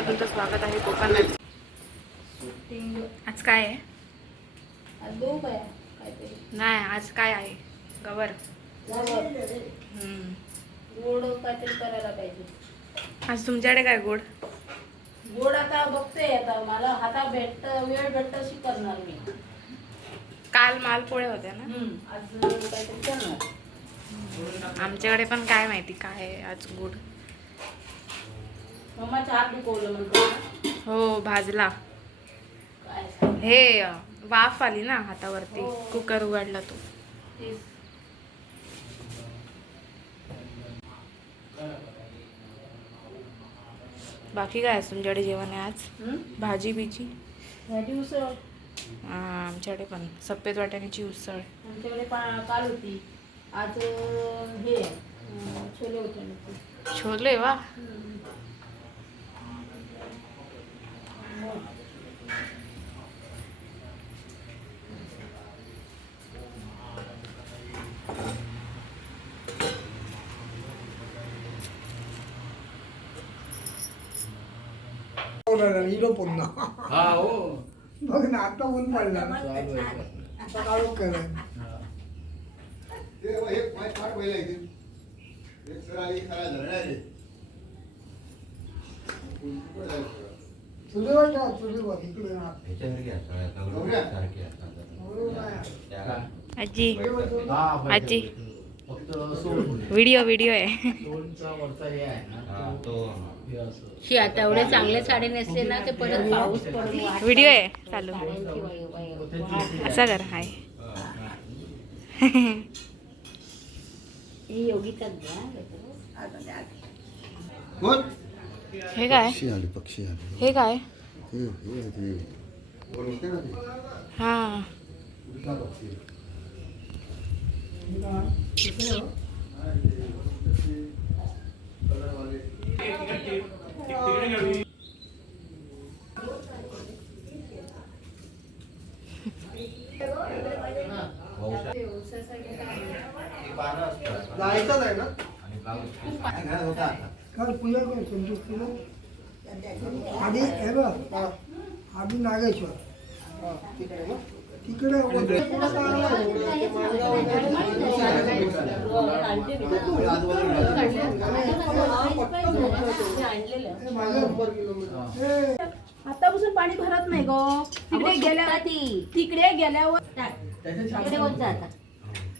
पुन्हा तुमचं स्वागत आहे कोकण. आज काय आहे? नाही, आज काय आहे? गवर. गोड काहीतरी करायला पाहिजे. आज तुमच्याकडे काय गोड? गोड आता बघते, आता मला हाता वेळ भेटत अशी करणार मी. काल मालपोळे होत्या ना. आज काहीतरी करणार. आमच्याकडे पण काय माहिती काय आहे आज गोड. मम्माच्या हात दुखवलं म्हणतो. हो, भाजला. काय सांगू? हे वाफ आली ना हातावरती. हो. कुकर उघडला तो. तेच. बाकी काय आहे तुमच्याकडे जेवण आहे आज? भाजी बिजी? भाजी उसळ. आमच्याकडे पण सफेद वाटाण्याची उसळ. आमच्याकडे काल होती. आज हे छोले होते नुसते. छोले वा. हिरो पुन्हा बघ ना, आता ऊन पडला सकाळ केलं. चुलीवर ठेवा, चुलीवर इकडे ना. आजी आजी व्हिडिओ आहे. शी आता एवढे चांगले साडे नेसले ना ते परत पाऊस पडून व्हिडिओ आहे चालू. असा कर हाय. योगिता हे काय? पक्षी आले. हे काय? हा जायचंच आहे ना. काल पुण्या कोण तुला आधी हे बघ, आधी नागेश्वर तिकडे आतापासून पाणी भरत नाही गो. तिकडे गेल्यावर तिकडे होत जाता.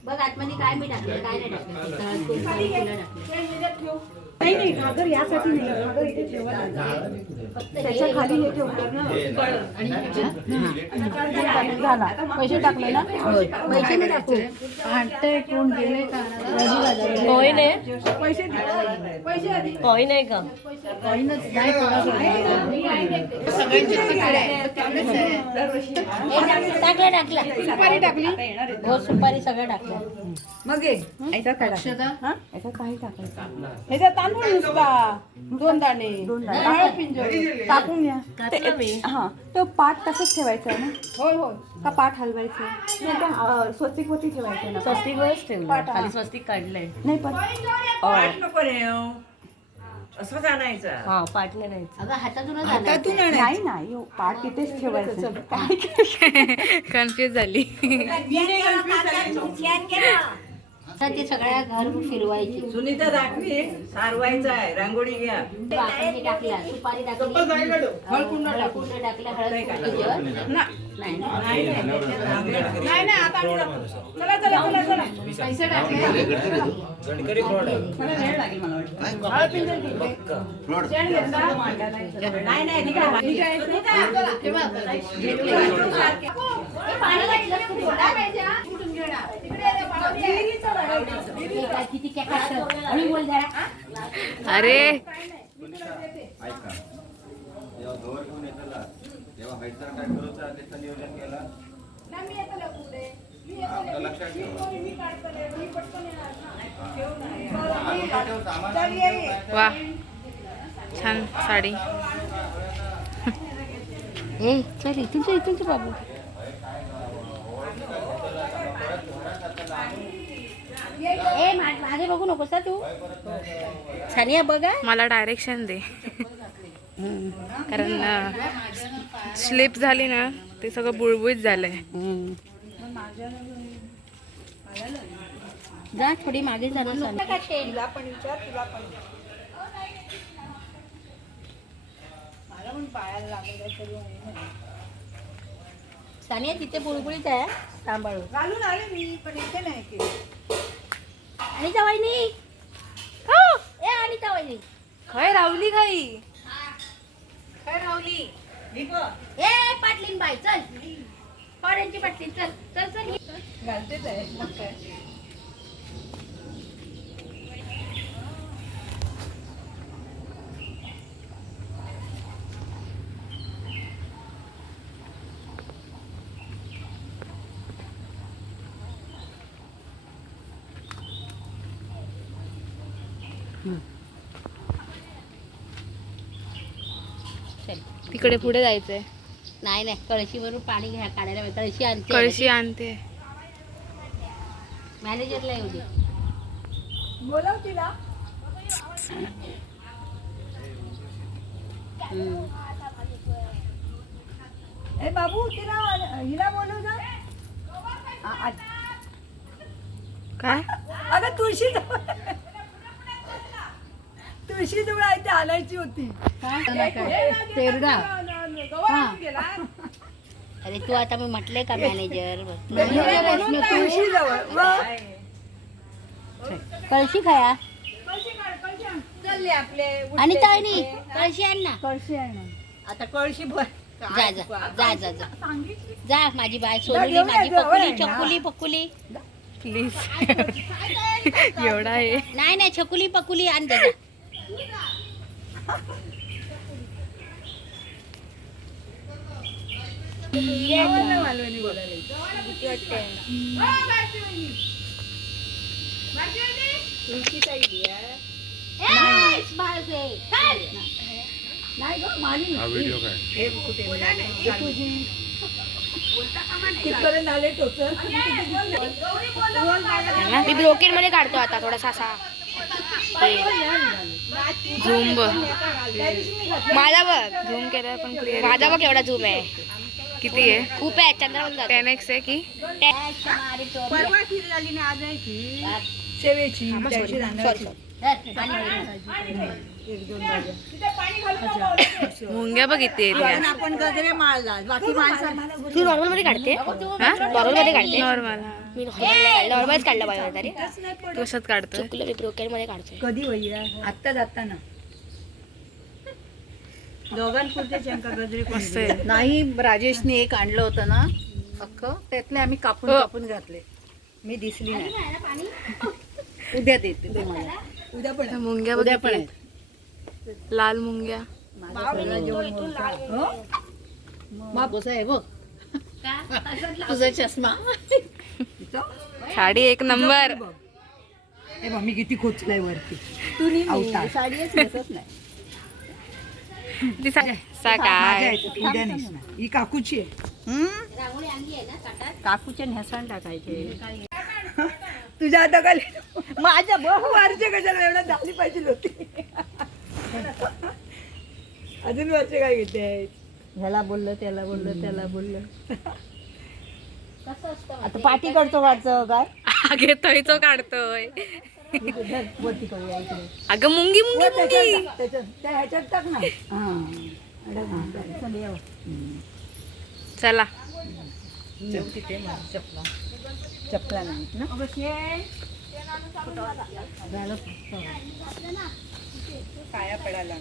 बघ आतमध्ये काय मी टाकलं काय नाही टाकलं. नाही नाही, घागर यासाठी नाही, घागर इथे ठेवा. त्याच्या खाली हे ठेवणार ना. झाला पैसे टाकले ना. पैसे नाही टाकू. आणते कोण गेले का? कॉइन आहे. पैसे पैसे आधी कॉइन आहे का? कॉईनच नाही टाकला सुपारी टाकली हो सुपारी सगळं टाकलं. मग याच्यात काय टाकायचं? याच्यात काही टाकायचं. ह्याच्यात तांदूळ नुसता 2 दाणे हळद पिंजर टाकून घ्या. हा, तो पाठ तसंच ठेवायचा आहे ना. होय होय. का पाठ हलवायचं नाही, त्या स्वस्तिकवरती ठेवायचं ना. स्वस्तिकवरच ठेवलं. पाठ, खाली स्वस्तिक काढलंय. नाही पण असं जाणायचं. हा पाठ नाही राहायचं. अगं हातातूनच नाही नाही हो, पाठ तिथेच ठेवायचं. काय कन्फ्युज झाली. ते सगळ्या घर फिरवायचे. सुनीता दाखवी सारवायचं आहे. रांगोळी घ्या. आपण हे टाकला सुपारी टाकली हळकुंड टाकलं हळद पिंजर. नाही नाही आता आम्ही जातो. चला चला चला चला. पैसे टाकले. मला वेळ लागेल मला वाटतं. हळद पिंजर घेतले. शेण घेतला. नाही नाही निघायचं. हे बघ. पाणी घातलं तू थोडा पाहिजे हा. कुठून घेणार? किती काय खातं? आणि बोल जरा. अरे ऐका जेव्हा गवर घेऊन येताला तेव्हा व्हायचं काय करूचा त्याचं नियोजन केला आपलं लक्षात ठेवा. वा छान साडी. ए चल इथूनच बाबू. ए मागे बघू नकोस तू. सानिया बघा. मला डायरेक्शन दे. कारण स्लिप झाली ना ते सगळं बुळबुळीत झालंय. जा थोडी मागे जा ना. सानिया तिथे बुळबुळीत आहे सांभाळू. घालून आले मी पण इथे नाही केली. अनिता वहिनी ए अनिता वहिनी खय रावली खाई काय राहुली ए पाटलीन बाई चल फॉरेनची पाटलीन चल चल चल घालतेच आहे मग काय. तिकडे पुढे जायचंय. नाही नाही कळशीवरून पाणी घ्या काढायला कळशी आणते कळशी आणते. मॅनेजरला येऊ दे. बोलव तिला. ए बाबू तिला हिला बोलव जा. काय अगं तुळशी जवळ आहे ती आणायची होती. तेरडा अरे तू आता मी म्हटलंय का मॅनेजर तुळशी जवळ कळशी खाया चालले आपले. अनिता वहिनी कळशी आण ना. कळशी आहे ना. आता कळशी भर. जा जा जा जा जा जा माझी बाय सोडली माझी पकुली चकुली पकुली प्लीज एवढा आहे. नाही नाही छकुली पकुली आण दे जा. मी ब्रोकेड मध्ये काढतो आता थोडासा असा झूम बघ. माझा बघ झूम केलाय पण clear. माझा बघ एवढा झूम आहे. किती आहे? खूप आहे. चंद्रवंत 10x आहे की परवा खीर झाली ना आज आहे की शेवेची त्याची रांगाची. मुंग्या बघ किती आहेत. आपण गजरे माळला बाकी माणसं तू नॉर्मल मध्ये काढते? नॉर्मल मध्ये काढते. नॉर्मल मी नॉर्मलच काढलं पाहिजे तरी. तू कशात काढतो? मी ब्रोकेड मध्ये काढतोय. कधी वैया आत्ता जाताना दोघांपुरते शंका गजरे मस्त आहे. नाही राजेशने एक आणलं होतं ना अख्ख त्यातले आम्ही कापून कापून घातले. मी दिसली नाही. उद्या देते तुम्हाला. उद्या पण मुंग्या बघ उद्या पण किती आहेत. लाल मुंग्या. कसं आहे बघ तुझा चष्मा. साडी एक नंबर. हे बघ मी किती खोचलाय वरती. साडीच नेसत नाही. ती काय माझ्या ह्याच्यात उद्या नेसणार. ही काकूची आहे. काकूचे नेसाण टाकायचे. तुझ्या आता खाली माझ्या बहु वर्ष कशाला एवढ्या झाली पाहिजे होती. अजून वर्ष काय घेते आहेत. ह्याला बोललं त्याला बोललं त्याला बोललं. आता पाठी करतो वाटतं काय घेतोय तो काढतोय. वरती करूया इकडे. अगं मुंगी मुंगी मुंगी. त्याच्यात त्या ह्याच्यात टाक ना. चला चपला नाही ना. पाया पडायला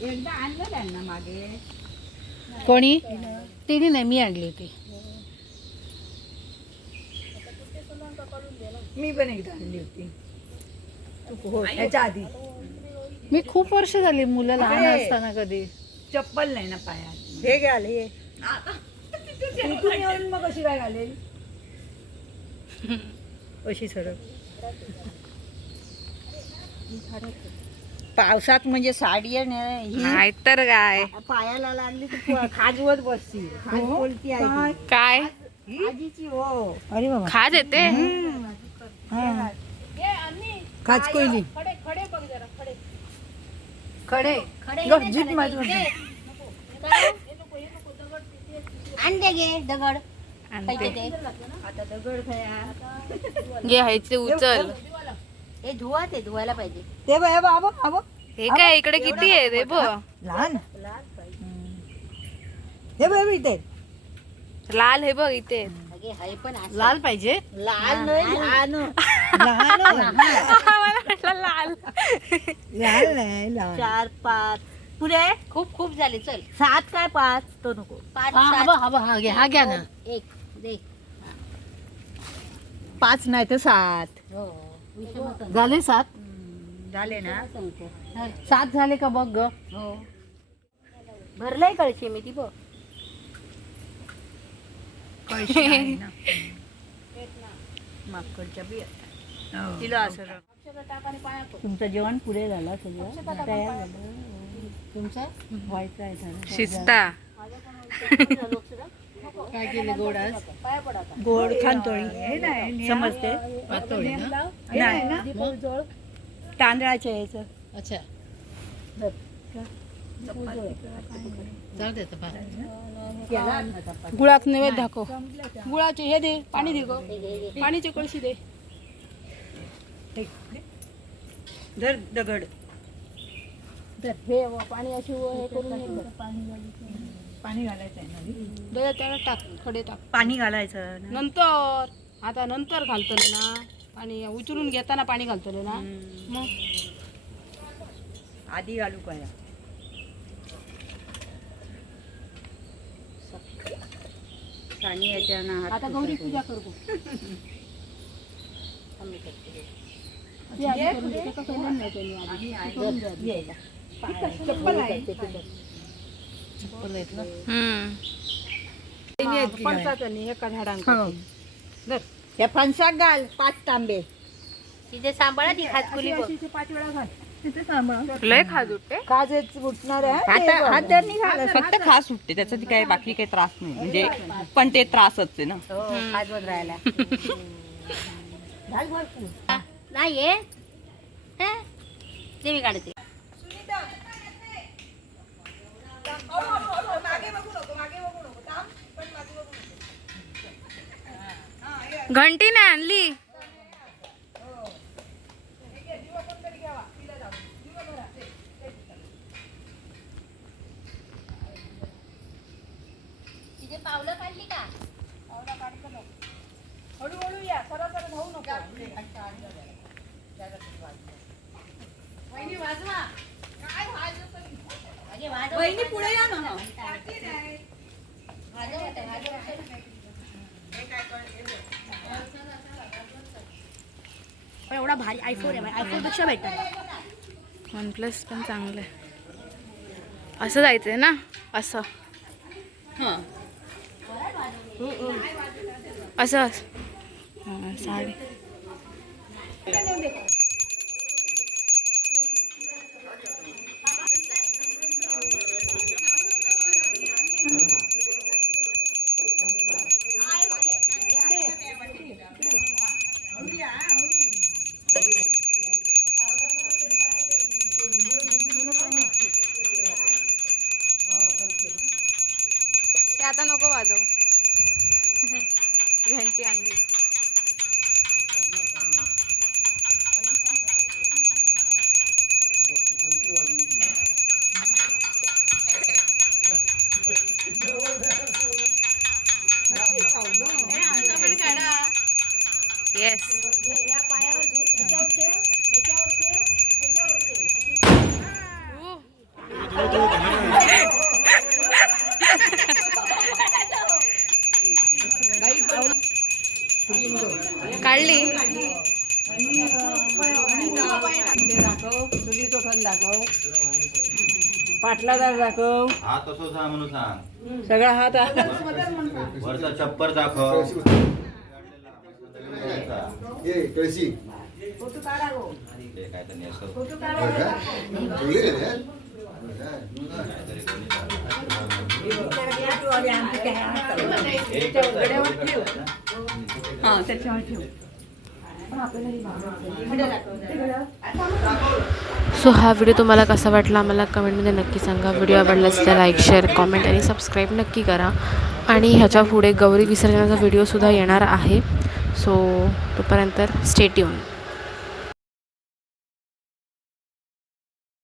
एकदा आणलं त्यांना मागे. कोणी तिने नाही मी आणली होती. मी पण एकदा आणली होती. हो ह्याच्या आधी मी खूप वर्ष झाली मुलं लहान असताना कधी. चप्पल नाही ना पायात. हे घाल हे इथून येऊन मग कशी काय घालेल. अशी सरळ. पावसात म्हणजे साडी आहे ही नाहीतर काय. पायाला लागली तर खाजवत बसती. खाज बोलती आहे ती. काय आजीची हो. अरे बाबा खाज येते. खाचकोयली खडे जीप माझं आण दे गे दगड आणते. आता दगड खाया घे हायचे उचल. हे धुवा ते धुवायला पाहिजे ते बघ बाबा बाबा हे काय इकडे किती आहे रे बघ. लहान हे बघ इथे लाल हे बघ इथे. अगे हाय पण असं. लाल पाहिजे लाल नाही लहान लहान मला वाटलं लाल. लहान नाही लहान 4 5 पुरे खूप खूप झाले चल 7 काय 5 तो नको 5 हा घ्या ना 1 दे 5 नाही तर 7 हो विषम झाले 7 झाले ना 7 झाले का बघ ग हो भरलंय कळशी मी ती बघ माकडच्या बिया तिला असं तुमचं जेवण पुढे झालं सगळं तयार झालं तुमचं व्हायचं आहे झालं शिस्ता. काय केले गोड आज गोड खानतोळी हे नाही समजते पातोळी ना नाही ना तांदळाच्या याचं अच्छा जाऊ दे गुळात नैवेद्य दाखव. गुळाचे हे दे पाणी दे गं. पाणीची कळशी दे. धर दगड हे पाणी अशी हे करून हे कर. पाणी घालायचं आहे ना दे त्याला टाक खडे टाक. पाणी घालायचं ना. नंतर आता नंतर घालतले ना आणि उचलून घेताना पाणी घालतले ना मग आधी घालू काय आता गौरी पूजा कर गो. ती आधी करून दे. ते कसं करून नाही त्यांनी आधी. ती करून द्या आधी. चप्पल आहे पणसाचं नाही एका झाडांना. या फणसाक घाल 5 तांबे तिथे सांभाळा ती खातकुली बघ. अशी 5 वेळा घाल. लय खाज उठते. काज उठणार आहे हात धर नाही घाल फक्त खास सुटते त्याचं काही बाकी काही त्रास नाही म्हणजे पण ते त्रासच आहे ना. हो खाजवत राहायला घाल भरपूर नाही ये ते मी काढते घंटी नाही आणली. तिथे पावलं काढली का हळूहळू या सरळ धावू नको. अगे वाजव वहिनी पुढे या ना पण एवढा भारी आयफोन आहे आयफोन पेक्षा बेटर OnePlus पण चांगलं आहे. असं जायचंय ना असं असं हां साडी. ते आता नको वाजव. घंटी आणली. येस काढली. चुलीचं खण दाखव पाटलादार दाखव हा तसं सांग म्हणून सांग. सगळा हात वरचा चप्पर दाखव. कळशी ते काय तर नेसव. हा त्याच्यावर ठेव. सो हा व्हिडिओ तुम्हाला कसा वाटला आम्हाला कमेंटमध्ये नक्की सांगा. व्हिडिओ आवडला असेल तर लाईक, शेअर, कॉमेंट आणि सबस्क्राईब नक्की करा. आणि ह्याच्या पुढे गौरी विसर्जनाचा व्हिडिओसुद्धा येणार आहे. सो तोपर्यंत स्टे ट्यून.